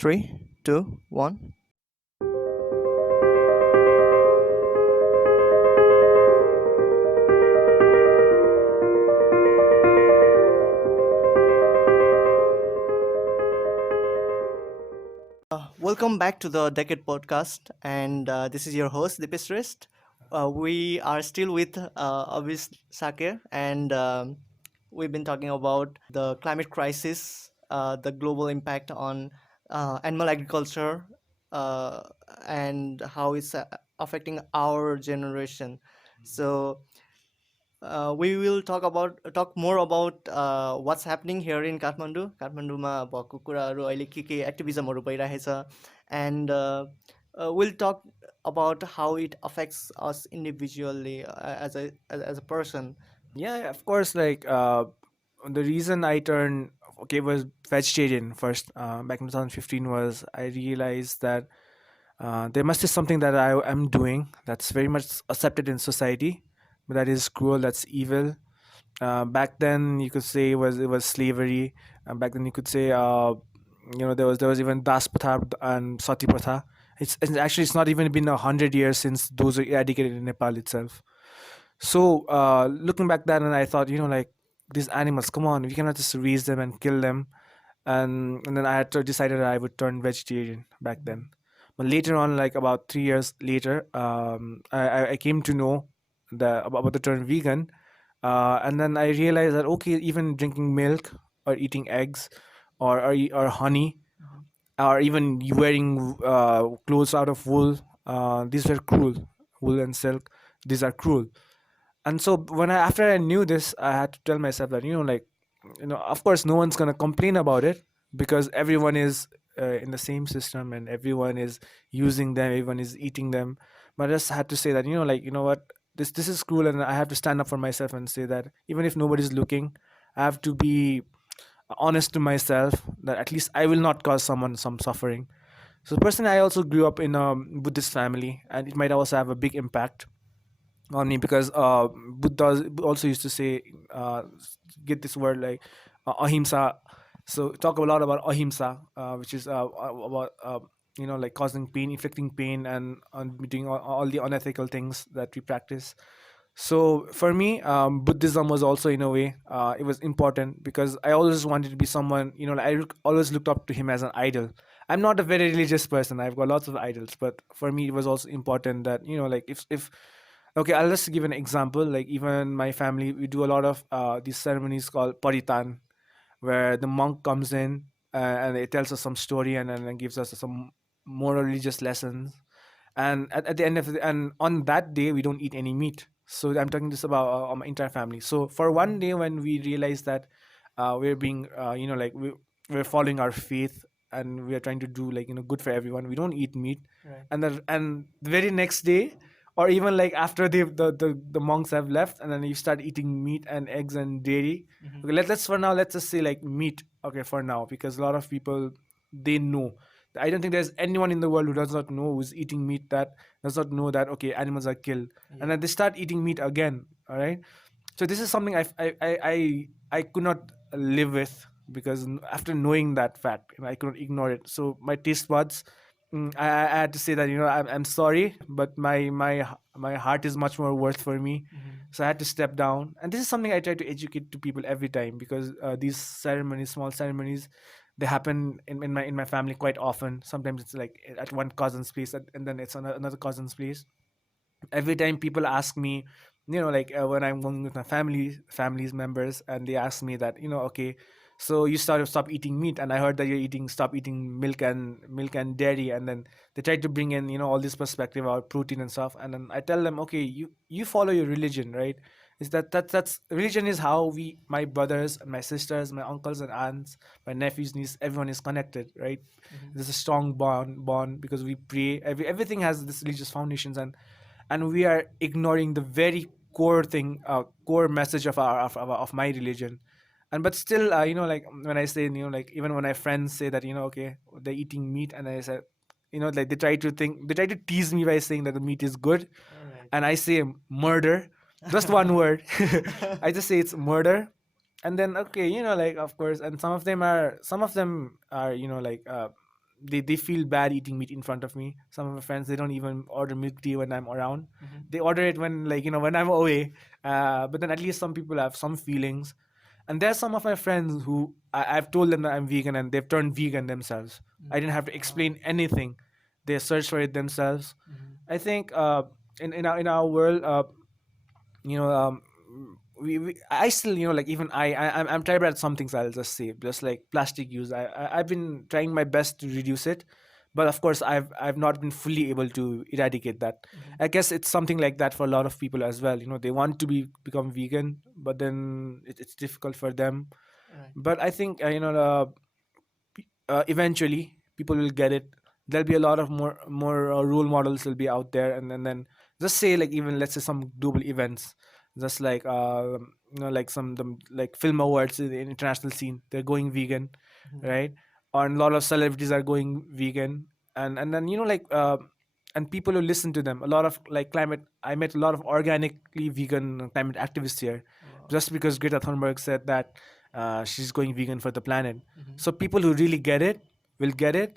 Three, two, one. Welcome back to the Decade Podcast, and this is your host Dipesh Shrestha. We are still with Abish Shakya, and we've been talking about the climate crisis, the global impact on animal agriculture, uh, and how it's affecting our generation. So we will talk more about what's happening here in Kathmandu. काठमाडौँमा भएको कुराहरू अहिले के एक्टिभिजमहरू भइरहेछ and we'll talk about how it affects us individually as a person. Yeah, of course. The reason I turned was vegetarian first. Back in 2015 was I realized that there must be something that I am doing that's very much accepted in society, but that is cruel, that's evil. Back then, you could say it was slavery. Back then, you could say there was even das patha and sati patha. It's not even been 100 years since those were eradicated in Nepal itself. So looking back then, and I thought, like these animals, come on, we cannot just raise them and kill them. And then I had decided I would turn vegetarian back then. But later on, like about 3 years later, I came to know about the term vegan, and then I realized that okay, even drinking milk or eating eggs or honey or even wearing clothes out of wool, these were cruel. Wool and silk, these are cruel. And so after I knew this, I had to tell myself that of course no one's gonna complain about it because everyone is in the same system and everyone is using them, everyone is eating them. But I just had to say that what, this is cruel, and I have to stand up for myself and say that even if nobody's looking, I have to be honest to myself that at least I will not cause someone some suffering. So personally, I also grew up in a Buddhist family, and it might also have a big impact on me because Buddha also used to say, get this word like ahimsa. So talk a lot about ahimsa, which is about like causing pain, inflicting pain, and doing all the unethical things that we practice. So for me, Buddhism was also in a way it was important because I always wanted to be someone. Always looked up to him as an idol. I'm not a very religious person. I've got lots of idols, but for me, it was also important that like if okay, I'll just give an example. Like even my family, we do a lot of these ceremonies called paritan, where the monk comes in and it tells us some story and then gives us some more religious lessons. And at the end of the, and on that day, we don't eat any meat. So I'm talking this about my entire family. So for one day, when we realize that we're being, we're following our faith and we are trying to do like good for everyone, we don't eat meat. Right. And the very next day, or even like after the monks have left, and then you start eating meat and eggs and dairy. Okay, let's for now, let's just say like meat, okay, for now, because a lot of people, they know. I don't think there's anyone in the world who does not know, who's eating meat, that does not know that okay, animals are killed. And then they start eating meat again. All right, so this is something I could not live with, because after knowing that fact, I couldn't ignore it. So my taste buds, I had to say that I'm sorry, but my heart is much more worth for me. So I had to step down, and this is something I try to educate to people every time, because these ceremonies, small ceremonies, they happen in my family quite often. Sometimes it's like at one cousin's place, and then it's another cousin's place. Every time people ask me, when I'm going with my family's members, and they ask me that, okay, so you stop eating meat, and I heard that you're stop eating milk and dairy, and then they try to bring in all this perspective about protein and stuff, and then I tell them, okay, you follow your religion, right? Is that's religion is how my brothers and my sisters, my uncles and aunts, my nephews, nieces, everyone is connected, right? There's a strong bond because we pray. Everything has this religious foundations, and we are ignoring the very core message of my religion. And but still, like when I say, like even when my friends say that, okay, they're eating meat, and I said, like they try to tease me by saying that the meat is good. Alright. And I say murder, just one word. I just say it's murder. And then okay, like of course, and some of them are they feel bad eating meat in front of me. Some of my friends, they don't even order milk tea when I'm around. They order it when, like, when I'm away. But then at least some people have some feelings. And there's some of my friends who I've told them that I'm vegan and they've turned vegan themselves. I didn't have to explain anything. They search for it themselves. I think in our world, you know I still, like, even I'm terrible at some things. I'll just say, just like plastic use. I've been trying my best to reduce it, but of course I've not been fully able to eradicate that. I guess it's something like that for a lot of people as well. They want to become vegan, but then it's difficult for them. Right. But I think eventually people will get it. There'll be a lot of more role models will be out there, and then just say, like, even let's say some global events, just like like like film awards in the international scene, they're going vegan, right? Or a lot of celebrities are going vegan, and then like and people who listen to them, a lot of, like, climate, I met a lot of organically vegan climate activists here. Wow. Just because Greta Thunberg said that she's going vegan for the planet. So people who really get it will get it,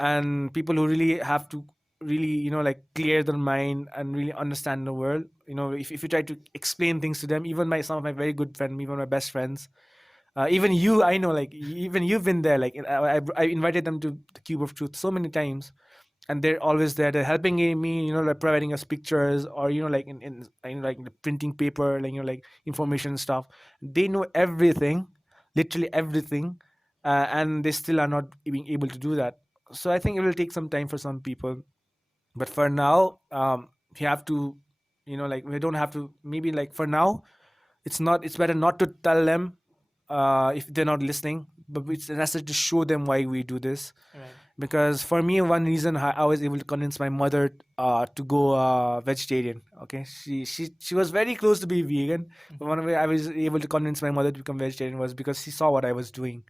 and people who really have to really, like, clear their mind and really understand the world. If you try to explain things to them, even some of my very good friends, even my best friends, even you, I know, like, even you've been there. Like, I invited them to the Cube of Truth so many times, and they're always there. They're helping me, like providing us pictures, or like in like the printing paper, like, like information and stuff. They know everything, literally everything, and they still are not being able to do that. So I think it will take some time for some people, but for now, you have to, like, we don't have to, maybe, like, for now, it's better not to tell them if they're not listening, but it's necessary to show them why we do this. Right. Because for me, one reason I was able to convince my mother to go vegetarian. Okay, she was very close to be vegan, but one way I was able to convince my mother to become vegetarian was because she saw what I was doing.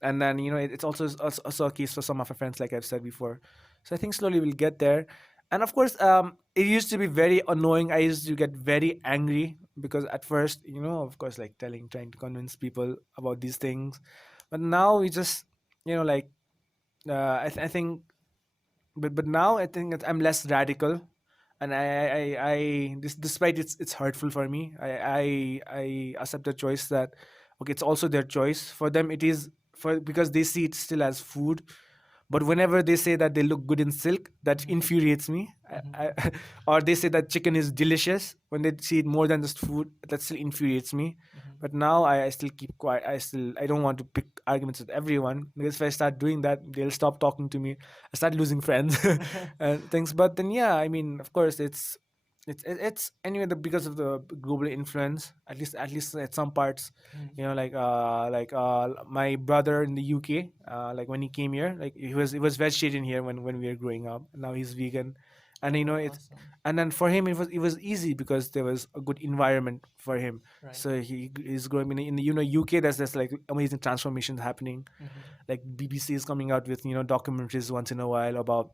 And then, it's also a case for some of our friends, like I've said before. So I think slowly we'll get there. And of course, it used to be very annoying. I used to get very angry because at first, of course, like, trying to convince people about these things. But now we just, like, I think, but now I think that I'm less radical, and despite it's hurtful for me, I accept the choice that, okay, it's also their choice. For them, it is, because they see it still as food. But whenever they say that they look good in silk, that infuriates me. Or they say that chicken is delicious, when they see it more than just food, that still infuriates me. But now I still keep quiet. I don't want to pick arguments with everyone, because if I start doing that, they'll stop talking to me. I start losing friends and things. But then, yeah, I mean, of course, it's anyway, because of the global influence, at least at some parts. My brother in the UK, like, when he came here, like, he was vegetarian here when we were growing up. Now he's vegan. And it's, Awesome. and then for him, it was easy because there was a good environment for him. Right. So he's growing in the UK. There's like amazing transformations happening. Like, BBC is coming out with documentaries once in a while about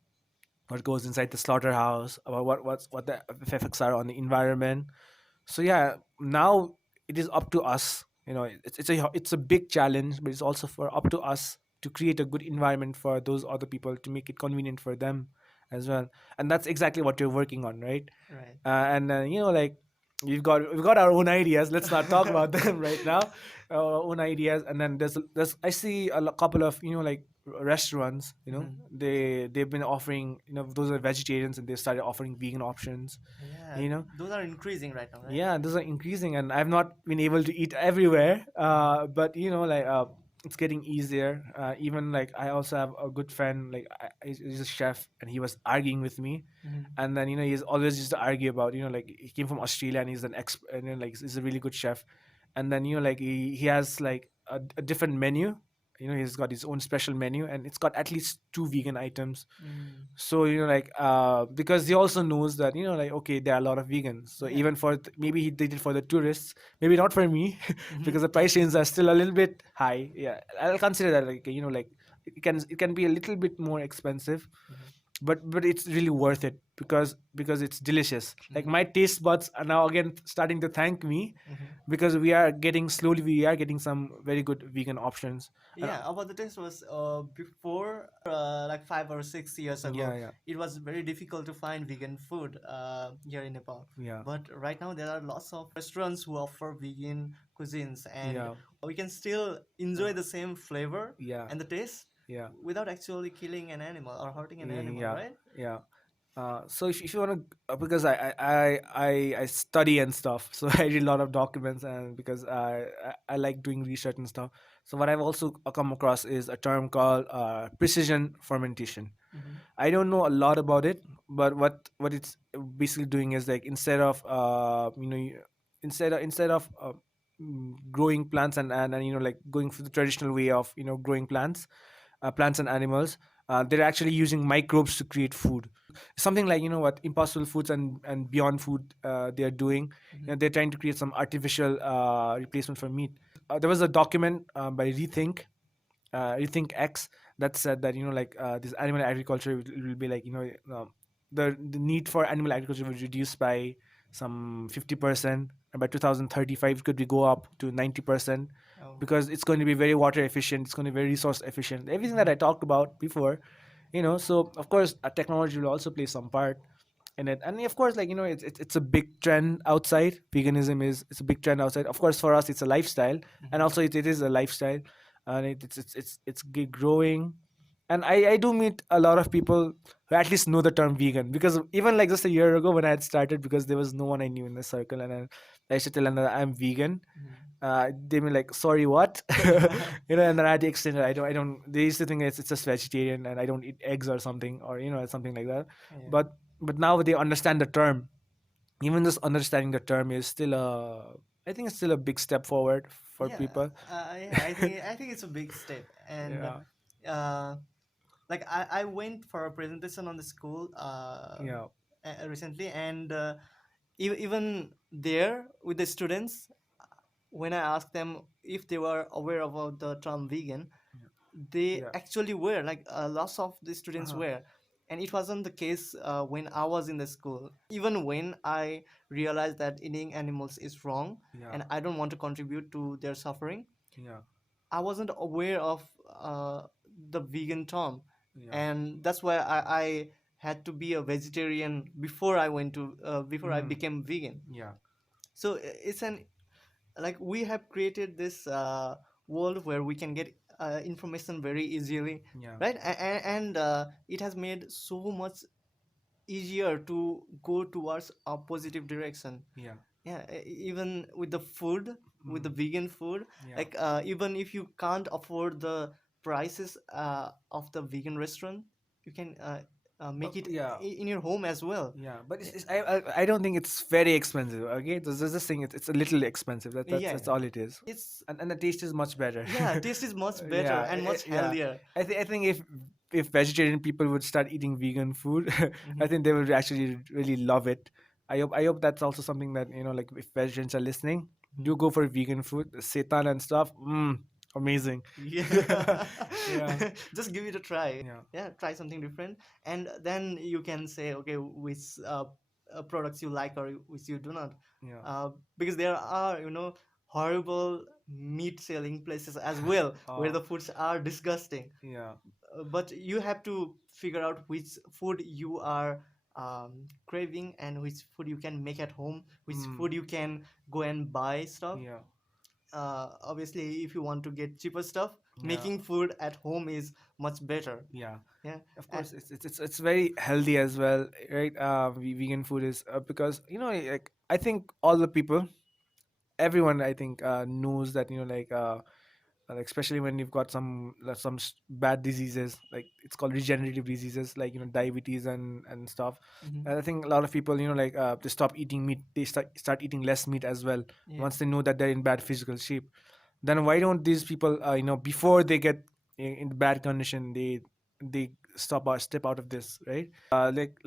what goes inside the slaughterhouse, about what the effects are on the environment. So yeah, now it is up to us. It's a big challenge, but it's also for up to us to create a good environment for those other people, to make it convenient for them as well. And that's exactly what you're working on, right? Right. And like, we've got our own ideas. Let's not talk about them right now. Our own ideas. And then there's I see couple of, like, restaurants. They've been offering, those are vegetarians, and they started offering vegan options. Yeah, you know those are increasing right now, right? yeah, those are increasing, and I've not been able to eat everywhere. But like, it's getting easier. Even, like, I also have a good friend, like, he's a chef, and he was arguing with me. And then, he's always used to argue about, like, he came from Australia, and he's an expert, and then, like, he's a really good chef. And then, like, he has, like, a different menu. He's got his own special menu, and it's got at least two vegan items. So, like, because he also knows that, like, okay, there are a lot of vegans. So Yeah. even for maybe he did it for the tourists, maybe not for me, because the price ranges are still a little bit high. Yeah, I'll consider that, like, like, it can be a little bit more expensive, but it's really worth it, because it's delicious. Like, my taste buds are now again starting to thank me, because we are getting some very good vegan options. And Yeah, about the taste was before, like 5 or 6 years ago, Yeah, yeah, it was very difficult to find vegan food here in Nepal. yeah, But right now there are lots of restaurants who offer vegan cuisines, and yeah, we can still enjoy the same flavor yeah, and the taste yeah, without actually killing an animal or hurting an animal, yeah, right? yeah. So if you want to, because I study and stuff, so I read a lot of documents, and because I like doing research and stuff. So what I've also come across is a term called precision fermentation. Mm-hmm. I don't know a lot about it, but what it's basically doing is like instead of growing plants and like going for the traditional way of growing plants and animals, they're actually using microbes to create food. Something like what Impossible Foods and Beyond Food they are doing. Mm-hmm. They're trying to create some artificial replacement for meat. There was a document by Rethink X that said that this animal agriculture will be like the need for animal agriculture will reduce by some 50%, and by 2035 it could be go up to 90%, Oh. because it's going to be very water efficient, it's going to be very resource efficient, everything that I talked about before. So of course technology will also play some part in it. And of course, it's a big trend outside. Veganism is it's a big trend outside. Of course, for us it's a lifestyle, and also it is a lifestyle, and it's growing. And I do meet a lot of people who at least know the term vegan, because even like just a year ago when I had started, because there was no one I knew in the circle, and I used to tell them that I'm vegan. They were like, sorry, what? And then I had to explain that I don't they used to think it's just vegetarian and I don't eat eggs or something, or something like that. Yeah. But now they understand the term. Even just understanding the term is still a I think it's still a big step forward for Yeah, people. yeah, I think it's a big step, and Yeah, uh, like I went for a presentation on the school yeah, recently, and even there with the students, when I asked them if they were aware about the term vegan, they yeah. actually were, like lots of the students Uh-huh. were. And it wasn't the case when I was in the school. Even when I realized that eating animals is wrong Yeah, and I don't want to contribute to their suffering, yeah, I wasn't aware of the vegan term. yeah. And that's why I had to be a vegetarian before I went to before I Mhm. became vegan. Yeah, So it's an like we have created this world where we can get information very easily, yeah, right? And it has made so much easier to go towards a positive direction. yeah. Yeah, even with the food, with the Mm. vegan food, Yeah. like even if you can't afford the prices of the vegan restaurant, you can make it Yeah. in your home as well. Yeah, but I don't think it's very expensive. Okay, there's this thing. It's a little expensive. Yeah, That's all it is. it's And the taste is much better. yeah, taste is much better Yeah, and much yeah. healthier. I think if vegetarian people would start eating vegan food, I Mhm. think they would actually really love it. I hope that's also something that like if vegetarians are listening, do go for vegan food, seitan and stuff. Amazing. Yeah. Yeah, Just give it a try. yeah, Yeah, try something different, and then you can say, okay, which products you like or which you do not. yeah. Because there are, horrible meat selling places as well where Uh, the foods are disgusting. yeah. But you have to figure out which food you are craving and which food you can make at home, which Mm, food you can go and buy stuff. yeah, Obviously, if you want to get cheaper stuff, yeah, making food at home is much better. yeah. Yeah. Of And course, it's very healthy as well, right? Vegan food is because like I think all the people, everyone, I think knows that like especially when you've got bad diseases, like it's called regenerative diseases, like diabetes and stuff. mhm. And I think a lot of people they stop eating meat, they start eating less meat as well, Yeah. once they know that they're in bad physical shape. Then why don't these people before they get in bad condition, they step out of this, right? Like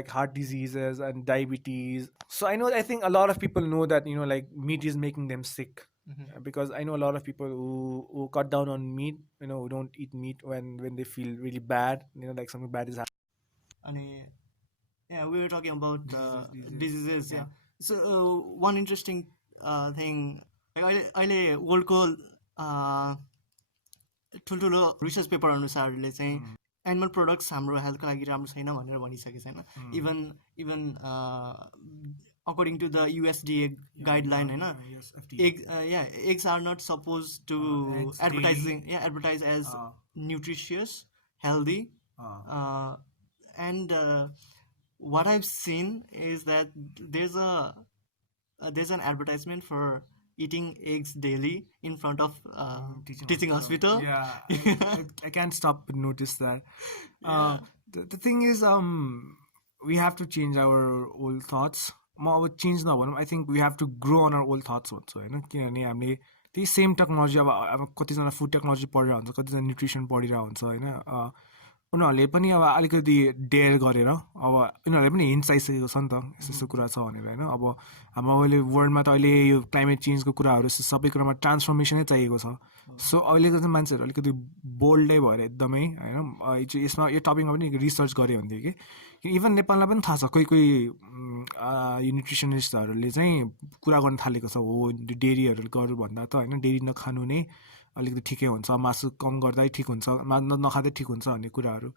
like heart diseases and diabetes. So I think a lot of people know that like meat is making them sick. Mhm. Because I know a lot of people who cut down on meat, who don't eat meat when they feel really bad, like something bad is happening. And yeah, we were talking about Diseases. diseases. Yeah. Yeah. So one interesting thing, like अहिले वर्ल्डको ठुल्ठुलो research paper अनुसारले चाहिँ animal products हाम्रो हेल्थको लागि राम्रो छैन भनेर भनिसकेको छैन. Even according to the USDA guideline, eggs are not supposed to advertise as nutritious, healthy, and what I've seen is that there's an advertisement for eating eggs daily in front of teaching hospital. I can't stop but notice that. The thing is, we have to change our old thoughts. म अब change नभनौँ, I think we have to grow on our old thoughts भन्छु होइन. किनभने हामीले त्यही same technology अब कतिजना फुड टेक्नोलोजी पढिरहेको हुन्छ, कतिजना न्युट्रिसन पढिरहेको हुन्छ होइन. उनीहरूले पनि अब अलिकति डेयर गरेर अब उनीहरूले पनि हिन्ट्स आइसकेको छ नि त यस्तो यस्तो कुरा छ भनेर होइन. अब हाम्रो अहिले वर्ल्डमा त अहिले यो क्लाइमेट चेन्जको कुराहरू सबै कुरामा ट्रान्सफर्मेसनै चाहिएको छ. सो अहिलेको चाहिँ मान्छेहरू अलिकति बोल्डै भएर एकदमै होइन यसमा यो टपिकमा पनि रिसर्च गऱ्यो भनेदेखि कि इभन नेपाललाई पनि थाहा छ कोही कोही यो न्युट्रिसनिस्टहरूले चाहिँ कुरा गर्न थालेको छ. हो डेरीहरू गरौँ भन्दा त होइन डेरी नखानु नै अलिकति ठिकै हुन्छ, मासु कम गर्दा ठिक हुन्छ, नखाँदै ठिक हुन्छ भन्ने कुराहरू.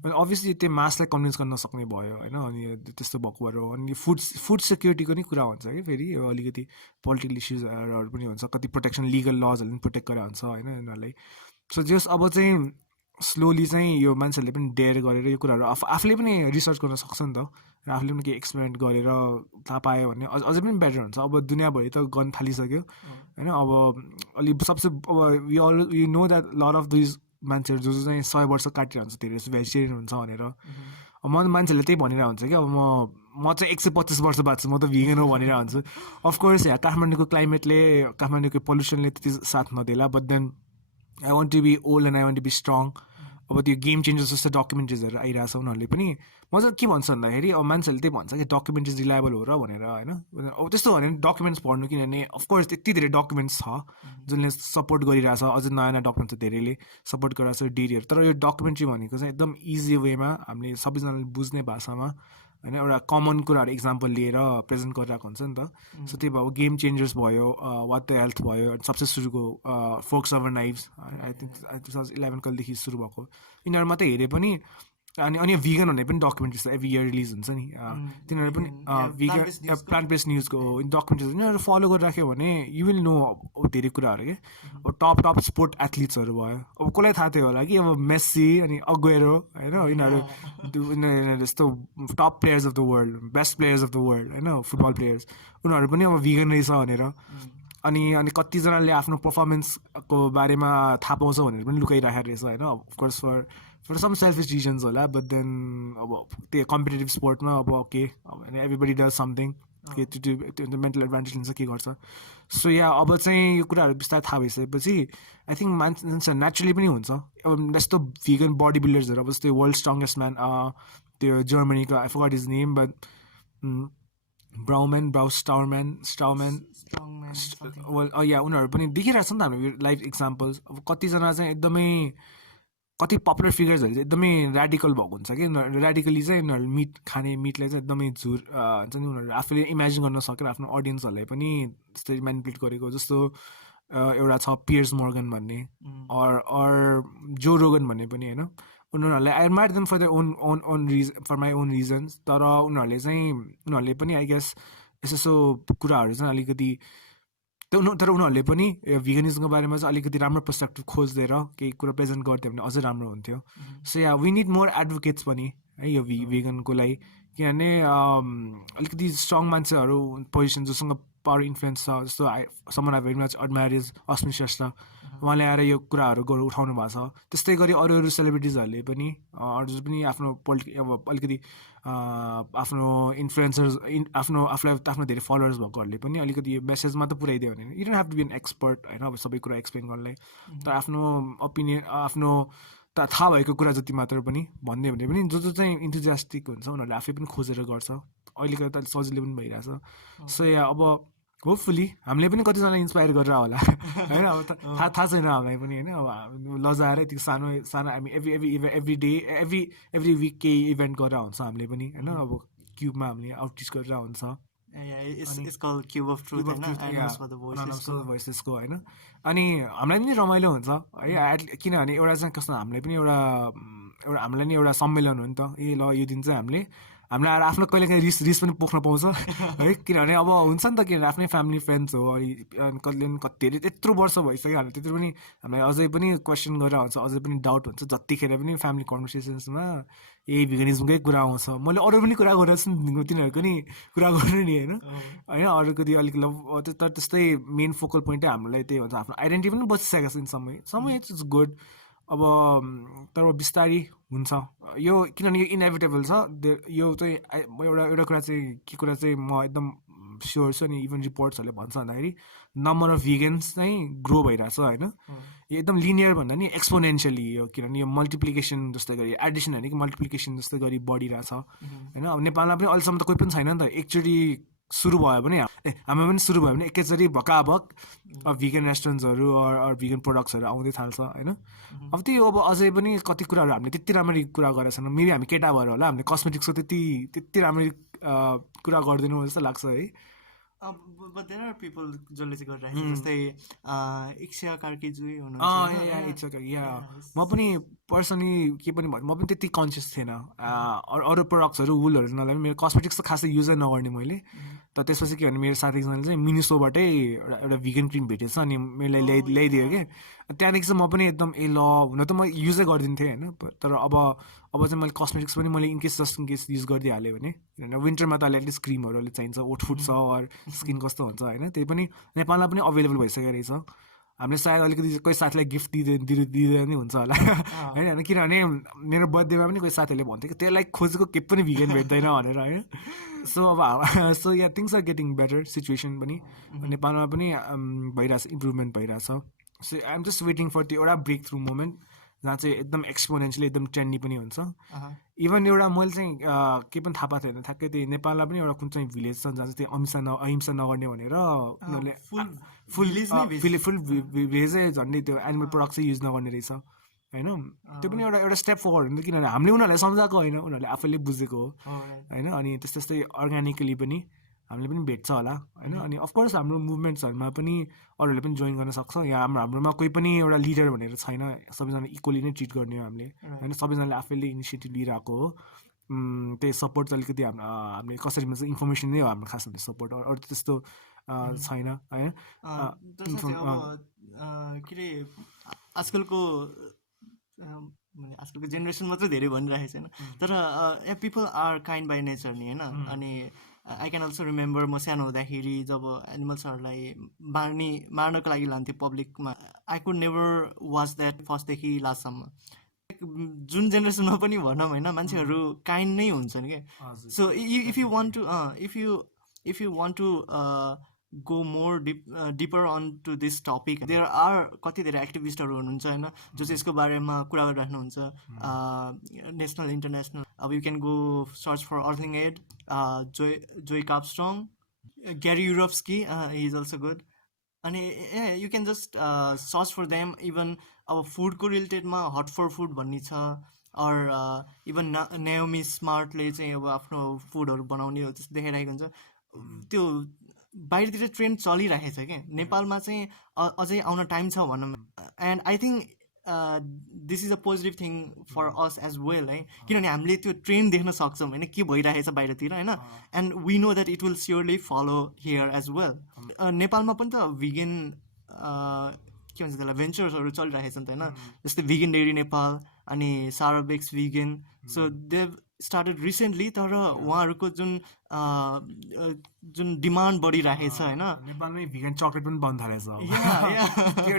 अनि अभियसली त्यो मासलाई कन्भिन्स गर्न नसक्ने भयो होइन. अनि त्यस्तो भएको भएर अनि फुड सेक्युरिटीको नि कुरा हुन्छ कि फेरि यो अलिकति पोलिटिकल इस्युजहरू पनि हुन्छ, कति प्रोटेक्सन लिगल लजहरूले पनि प्रोटेक्ट गरेर हुन्छ होइन यिनीहरूलाई. सो जस अब चाहिँ स्लोली चाहिँ यो मान्छेहरूले पनि डेयर गरेर यो कुराहरू आफूले पनि रिसर्च गर्न सक्छ नि त. र आफूले पनि केही एक्सपेरिमेन्ट गरेर थाहा पायो भने अझै पनि बेटर हुन्छ. अब दुनियाँभरि त गर्न थालिसक्यो होइन. अब अलि सबसे अब you know that lot of these मान्छेहरू जो जो चाहिँ 100 वर्ष काटिरहन्छ धेरै जस्तो भेजिटेरियन हुन्छ भनेर. म मान्छेहरूले त्यही भनिरहेको हुन्छ कि अब म चाहिँ 125 वर्ष बाँच्छु, म त भिगन हो भनिरहेको हुन्छु. अफकोर्स यहाँ काठमाडौँको क्लाइमेटले काठमाडौँको पल्युसनले त्यति साथ नदेला, but then I want to be old and I want to be strong. अब त्यो गेम चेन्जर्स जस्तो डकुमेन्ट्रिजहरू आइरहेको छ उनीहरूले पनि. म चाहिँ के भन्छ भन्दाखेरि अब मान्छेहरूले त्यही भन्छ कि डकुमेन्ट्रिज रिलायबल हो र भनेर होइन. अब त्यस्तो भने डकुमेन्ट्स पढ्नु, किनभने अफकोर्स त्यति धेरै डकुमेन्ट्स छ जुनले सपोर्ट गरिरहेछ. अझ नयाँ नयाँ डकुमेन्ट्स धेरैले सपोर्ट गरिरहेछ डेरीहरू. तर यो डकुमेन्ट्री भनेको चाहिँ एकदम इजी वेमा हामीले सबैजनाले बुझ्ने भाषामा होइन एउटा कमन कुराहरू इक्जाम्पल लिएर प्रेजेन्ट गरिरहेको हुन्छ नि त. सो त्यही भयो गेम चेन्जर्स भयो, वाट द हेल्थ भयो, सबसे सुरुको Forks Over Knives I think 2011 कहिलेदेखि सुरु भएको. यिनीहरू मात्रै हेरे पनि अनि भिगन भन्ने पनि डकुमेन्ट्री छ एभ्री इयर रिलिज हुन्छ नि. तिनीहरू पनि भिगन प्लान्ट बेस्ड न्युजको डकुमेन्ट्री यिनीहरू फलो गरिराख्यो भने यु विल नो धेरै कुराहरू के. अब टप स्पोर्ट एथलिट्सहरू भयो, अब कसलाई थाहा थियो होला कि अब मेस्सी अनि अगुएरो होइन यिनीहरू यस्तो top players of the world, best players of the world होइन फुटबल प्लेयर्स, उनीहरू पनि अब भिगन रहेछ भनेर. अनि कतिजनाले आफ्नो पर्फर्मेन्सको बारेमा थाहा पाउँछ भनेर पनि लुकाइराखेको रहेछ होइन. अफकोर्स फर सम सेल्फिस रिजन्स होला, बट देन अब त्यो कम्पिटेटिभ स्पोर्टमा अब ओके होइन एभ्रिबडी डज समथिङ के त्यो मेन्टल एडभान्टेज लिन्छ के गर्छ. सो अब चाहिँ यो कुराहरू बिस्तारै थाहा भइसकेपछि आई थिङ्क मान्छे नेचुरली पनि हुन्छ. अब जस्तो भिगन बडी बिल्डर्सहरू अब जस्तै वर्ल्ड स्ट्रङ्गेस्ट म्यान त्यो जर्मनीको आई फर्गट हिज नेम बट स्टाउमन उनीहरू पनि देखिरहेको छ नि त हाम्रो लाइफ इक्जाम्पल्स. अब कतिजना चाहिँ एकदमै कति पपुलर फिगर्सहरू चाहिँ एकदमै ऱ्याडिकल भएको हुन्छ कि. ऱ्याडिकली चाहिँ उनीहरू मिटलाई चाहिँ एकदमै हुन्छ नि. उनीहरू आफूले इमेजिन गर्न सकेर आफ्नो अडियन्सहरूलाई पनि त्यस्तै म्यानिपुलेट गरेको. जस्तो एउटा छ पियर्स मोर्गन भन्ने अर जो रोगन भन्ने पनि होइन. उनीहरूलाई I admire them for the own reason for my own reasons. तर उनीहरूले पनि आई गेस यस्तो कुराहरू चाहिँ अलिकति तर उनीहरूले पनि भिगनिजमको बारेमा चाहिँ अलिकति राम्रो पर्सपेक्टिभ खोजिदिएर केही कुरा प्रेजेन्ट गरिदियो भने अझै राम्रो हुन्थ्यो. So we need more advocates पनि है यो भिगनको लागि. किनभने अलिकति स्ट्रङ मान्छेहरू पोजिसन जोसँग पावर इन्फ्लुएन्स छ. जस्तो someone I very much admire is Asmit Shrestha. उहाँले आएर यो कुराहरू उठाउनु भएको छ. त्यस्तै गरी अरू सेलिब्रिटिजहरूले पनि अरू पनि आफ्नो अब अलिकति आफ्नो इन्फ्लुएन्सर्स आफ्नो धेरै फलोवर्स भएकोहरूले पनि अलिकति यो मेसेज मात्र पुऱ्याइदियो भने you don't have to be an expert होइन अब सबै कुरा एक्सप्लेन गर्नलाई. तर आफ्नो ओपिनियन आफ्नो थाहा भएको कुरा जति मात्र पनि भनिदियो भने पनि जो चाहिँ इन्थुजियास्टिक हुन्छ उनीहरूले आफै पनि खोजेर गर्छ. अहिलेको त सजिलो पनि भइरहेछ. सो अब होपफुल्ली हामीले पनि कतिजना इन्सपायर गरेर होला होइन. अब थाहा छैन हामीलाई पनि होइन. अब लजाएर यति सानो हामी एभ्री डे एभ्री विक केही इभेन्ट गरेर हुन्छ हामीले पनि होइन. अब क्युबमा हामीले आउटरिच गरेर हुन्छ भोइसेसको होइन. अनि हामीलाई पनि रमाइलो हुन्छ है. किनभने एउटा चाहिँ कस्तो हामीलाई पनि एउटा एउटा हामीलाई नि एउटा सम्मेलन हो नि त ए ल यो दिन चाहिँ हामीलाई आएर आफ्नो कहिलेकाहीँ रिस पनि पोख्न पाउँछ है किनभने अब हुन्छ नि त किनभने आफ्नै फ्यामिली फ्रेन्ड्स हो अनि कहिले कति धेरै त्यत्रो वर्ष भइसक्यो हामीलाई त्यत्रो पनि हामीलाई अझै पनि क्वेसन गरेर हुन्छ अझै पनि डाउट हुन्छ जतिखेर पनि फ्यामिली कन्भर्सेसन्समा यही भिगनिजमकै कुरा आउँछ मैले अरू पनि कुरा गरेर छु तिनीहरूको नि कुरा गर्नु नि होइन अरूको त्यो अलिक तर त्यस्तै मेन फोकल पोइन्टै हामीलाई त्यही हुन्छ आफ्नो आइडेन्टिटी पनि बचिसकेको छ इन समय इट्स गुड अब तर बिस्तारै हुन्छ यो किनभने यो इनएभिटेबल छ यो चाहिँ एउटा कुरा चाहिँ के कुरा चाहिँ म एकदम स्योर छु अनि इभन रिपोर्ट्सहरूले भन्छ भन्दाखेरि नम्बर अफ भिगन्स चाहिँ ग्रो भइरहेछ होइन यो एकदम लिनियर भन्दा नि एक्सपोनेन्सियली यो किनभने यो मल्टिप्लिकेसन जस्तै गरी एडिसन होइन कि मल्टिप्लिकेसन जस्तै गरी बढिरहेछ होइन अब नेपालमा पनि अहिलेसम्म त कोही पनि छैन नि त एकचोटि सुरु भयो भने हाम्रो पनि सुरु भयो भने एकैचोटि भकाभक भिगन रेस्टुरेन्ट्सहरू भिगन प्रडक्ट्सहरू आउँदै थाल्छ होइन अब त्यही अब अझै पनि कति कुराहरू हामीले त्यति राम्ररी कुरा गरेका छैनौँ मेबी हामी केटा भएर होला हामीले कस्मेटिक्सको त्यति राम्ररी कुरा गर्दैनौँ जस्तो लाग्छ है but there are people जसले चाहिँ गरिरहेको जस्तै इच्छा कार्कीजी हुनुहुन्छ म पनि पर्सनली के पनि म पनि त्यति कन्सियस थिएन अरू प्रडक्ट्सहरू वुलहरू नलाइ मेरो कस्मेटिक्स त खासै युजै नगर्ने मैले त त्यसपछि के भने मेरो साथीजनाले चाहिँ मिनिसोबाटै एउटा भिगन क्रिम भेटेछ अनि मेरो ल्याइदियो क्या त्यहाँदेखि चाहिँ म पनि एकदम ए ल हुन त म युजै गरिदिन्थेँ होइन तर अब चाहिँ मैले कस्मेटिक्स पनि मैले जस्ट इन केस युज गरिदिइहालेँ भने किनभने विन्टरमा त एटलिस्ट क्रिमहरू अलिक चाहिन्छ ओठ फुट्छ अरू स्किन कस्तो हुन्छ होइन त्यही पनि नेपालमा पनि अभाइलेबल भइसकेको रहेछ हामीले सायद अलिकति कोही साथीलाई गिफ्ट दिँदै नै हुन्छ होला होइन किनभने मेरो बर्थडेमा पनि कोही साथीहरूले भन्थ्यो कि त्यसलाई खोजेको के पनि भिगन भेट्दैन भनेर होइन सो अब so yeah things are getting better situation पनि नेपालमा पनि भइरहेछ इम्प्रुभमेन्ट भइरहेछ so I am just waiting for त्यो एउटा ब्रेक थ्रु मोमेन्ट जहाँ चाहिँ एकदम एक्सपोनेन्सियली एकदम ट्रेन्डी पनि हुन्छ इभन एउटा मैले चाहिँ के पनि थाहा पाएको थिएन ठ्याक्कै त्यही नेपालमा पनि एउटा कुन चाहिँ भिलेज छ जहाँ चाहिँ त्यो अहिंसा नगर्ने भनेर उनीहरूले फुल भिलेजै झन्डै त्यो एनिमल प्रडक्ट चाहिँ युज नगर्ने रहेछ होइन त्यो पनि एउटा स्टेप फरवर्ड हुन्छ किनभने हामीले उनीहरूलाई सम्झाएको होइन उनीहरूले आफैले बुझेको हो होइन अनि त्यस्तै अर्ग्यानिकली पनि हामीले पनि भेट्छ होला होइन अनि अफकोर्स हाम्रो मुभमेन्ट्सहरूमा पनि अरूहरूले पनि जोइन गर्न सक्छ यहाँ हाम्रोमा कोही पनि एउटा लिडर भनेर छैन सबैजना इक्वली नै ट्रिट गर्ने हो हामीले होइन सबैजनाले आफैले इनिसिएटिभ लिइरहेको हो त्यही सपोर्ट चाहिँ अलिकति हामीले कसरी भन्छ इन्फर्मेसन नै हो हाम्रो खास भन्ने सपोर्ट अरू त्यस्तो छैन होइन के अरे आजकलको जेनेरेसन मात्रै धेरै भनिरहेको छैन तर people are kind by nature नि होइन अनि आई क्यान अल्सो रिमेम्बर म सानो हुँदाखेरि जब एनिमल्सहरूलाई मार्नको लागि लान्थ्यो पब्लिकमा I could never watch that फर्स्टदेखि लास्टसम्म जुन जेनेरेसनमा पनि भनौँ होइन मान्छेहरू काइन्ड नै हुन्छन् क्या so if you want to go more deeper on to this topic there are कति धेरै एक्टिभिस्टहरू हुनुहुन्छ होइन जो चाहिँ यसको बारेमा कुरा गरिराख्नुहुन्छ नेसनल इन्टरनेसनल अब you can go search for Earthling Ed Joey Carbstrong Gary Yourofsky he is also good अनि you can just search for them even अब फुडको रिलेटेडमा हट फर फुड भन्ने छ अर इभन नेओमी स्मार्टले चाहिँ अब आफ्नो फुडहरू बनाउने हो त्यस्तो देखाइरहेको हुन्छ त्यो बाहिरतिर ट्रेन्ड चलिरहेको छ क्या नेपालमा चाहिँ अझै आउन टाइम छ भनौँ and I think this is a positive thing for us as well है किनभने हामीले त्यो ट्रेन्ड देख्न सक्छौँ होइन के भइरहेछ बाहिरतिर होइन and we know that it will surely follow here as well नेपालमा पनि त भिगन के भन्छ त्यसलाई भेन्चर्सहरू चलिरहेको छ नि त होइन जस्तै भिगन डेरी नेपाल अनि साराबेक्स vegan so they started recently तर उहाँहरूको जुन डिमान्ड बढिरहेछ होइन नेपालमै भिगन चक्लेट पनि बन्द थालेछ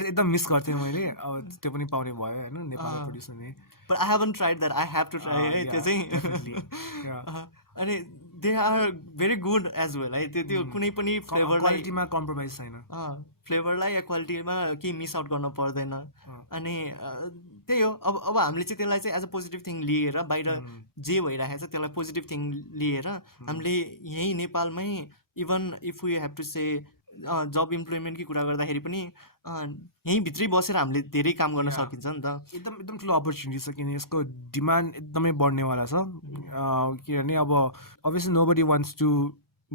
एकदम मिस गर्थेँ मैले अब त्यो पनि पाउने भयो होइन नेपालमा प्रड्युस हुने but I haven't tried that I have to try है त्यो चाहिँ अनि they are very good as well है त्यो कुनै पनि फ्लेभरमा कम्प्रोमाइज छैन फ्लेभरलाई या क्वालिटीमा केही मिस आउट गर्न पर्दैन अनि त्यही हो अब हामीले चाहिँ त्यसलाई चाहिँ एज अ पोजिटिभ थिङ लिएर बाहिर जे भइरहेको छ त्यसलाई पोजिटिभ थिङ लिएर हामीले यहीँ नेपालमै even if you have to say job इम्प्लोइमेन्टकै कुरा गर्दाखेरि पनि यहीँभित्रै बसेर हामीले धेरै काम गर्न सकिन्छ नि त एकदम ठुलो अपर्च्युनिटी छ किन यसको डिमान्ड एकदमै बढ्नेवाला छ किनभने अब obviously nobody wants to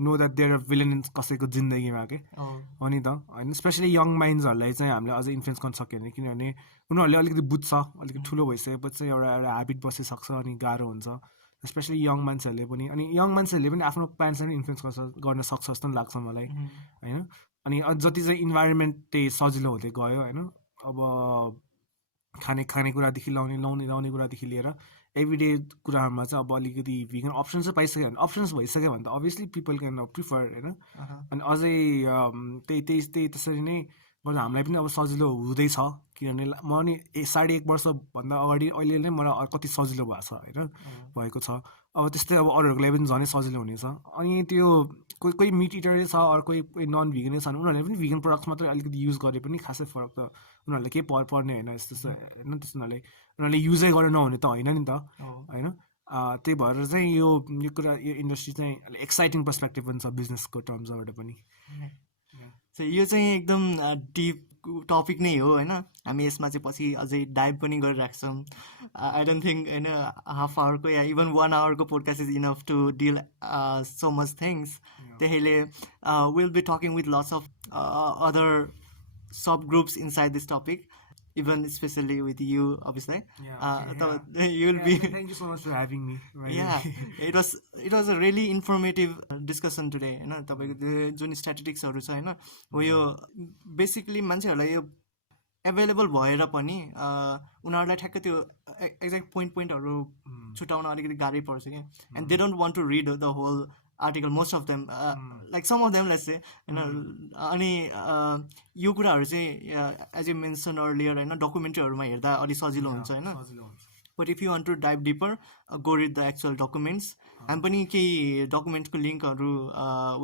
know that there a villain कसैको जिन्दगीमा के हो नि त होइन स्पेसली यङ माइन्ड्सहरूलाई चाहिँ हामीले अझै इन्फ्लुएन्स गर्न सक्यो भने किनभने उनीहरूले अलिकति बुझ्छ अलिकति ठुलो भइसकेपछि चाहिँ एउटा एउटा ह्याबिट बसिसक्छ अनि गाह्रो हुन्छ स्पेसली यङ मान्छेहरूले पनि अनि यङ मान्छेहरूले पनि आफ्नो प्यारेन्ट्सलाई पनि इन्फ्लुएन्स गर्न सक्छ जस्तो लाग्छ मलाई होइन अनि जति चाहिँ इन्भाइरोमेन्ट त्यही सजिलो हुँदै गयो होइन अब खानेकुरादेखि लाउने कुरादेखि लिएर एभ्रिडे कुराहरूमा चाहिँ अब अलिकति भिगन अप्सन चाहिँ पाइसक्यो भने अप्सन्स भइसक्यो भने त अभियसली पिपल क्यान प्रिफर होइन अनि अझै त्यही त्यसरी नै गर्दा हामीलाई पनि अब सजिलो हुँदैछ किनभने म नि 1.5 वर्षभन्दा अगाडि अहिले नै मलाई कति सजिलो भएको छ होइन भएको छ अब त्यस्तै अब अरूहरूको लागि पनि झनै सजिलो हुनेछ अनि त्यो कोही मिट इटरै छ अरू कोही नन भिगनै छ भने उनीहरूले पनि भिगन प्रडक्ट्स मात्रै अलिकति युज गरे पनि खासै फरक त उनीहरूलाई केही पर्ने होइन यस्तो होइन त्यस्तो उनीहरूले युजै गरेर नहुने त होइन नि त होइन त्यही भएर चाहिँ यो कुरा यो इन्डस्ट्री चाहिँ अलिक एक्साइटिङ पर्सपेक्टिभ पनि छ बिजनेसको टर्म्सबाट पनि सो यो चाहिँ एकदम डिप टपिक नै हो होइन हामी यसमा चाहिँ पछि अझै डाइभ पनि गरिराख्छौँ आई डोन्ट थिङ्क होइन हाफ आवरको या इभन 1 आवरको podcast is enough to deal so much things त्यसैले will be talking with lots of other sub groups inside this topic even especially with you obviously you'll be thank you so much for having me it was a really informative discussion today you know तपाईको जुन स्ट्याटिस्टिक्सहरु छ हैन हो यो basically मान्छेहरुलाई यो available भएर पनि उनीहरुलाई ठ्याक्क त्यो exact पोइन्टहरु छुटाउन अलिकति गाह्रै पर्छ के and they don't want to read the whole article most of them like some of them let's say you know अनि यो कुराहरु चाहिँ as you mentioned earlier हैन डकुमेन्ट्रीहरुमा हेर्दा अलि सजिलो हुन्छ हैन but if you want to dive deeper go read the actual documents हामी पनि केही डकुमेन्टको लिंकहरु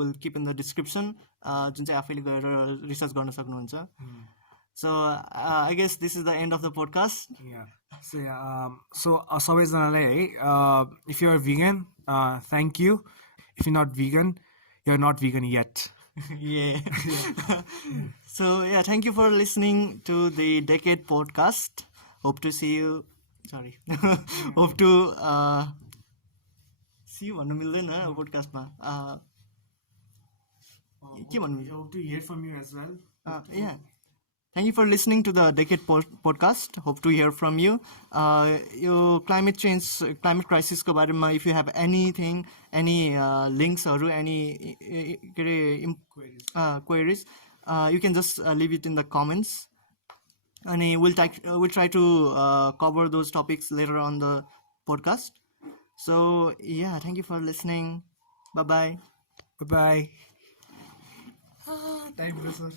will keep in the description जुन चाहिँ आफैले गएर रिसर्च गर्न सक्नुहुन्छ so I guess this is the end of the podcast so सबैजनालाई है if you are vegan thank you if you're not vegan, you're not vegan yet. So yeah, thank you for listening to the Decade podcast. Hope to see you. Sorry. Hope to see you on the middle podcast ma. Hope to hear from you as well. Yeah. Thank you for listening to the Decade podcast. Hope to hear from you. Your climate change, climate crisis ko bare ma, if you have anything, any links or any queries, you can just leave it in the comments. And we'll try to cover those topics later on the podcast. So yeah, thank you for listening. Bye bye. Bye bye. Time, sir.